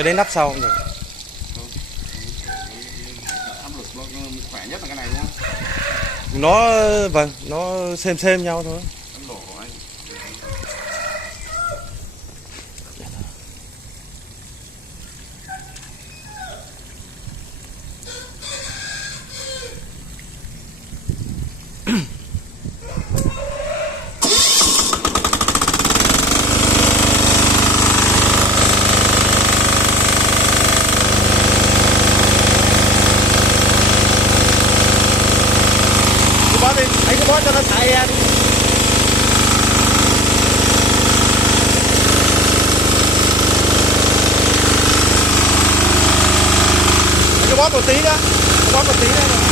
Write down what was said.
Cái đấy nắp sau cũng được. Áp lực khỏe nhất là cái này nhá. Nó vâng, nó xem nhau thôi. Ấn độ của anh. Bó đi, anh cứ bó cho nó thải ra đi. Anh cứ bó một tí đó, bó một tí đó.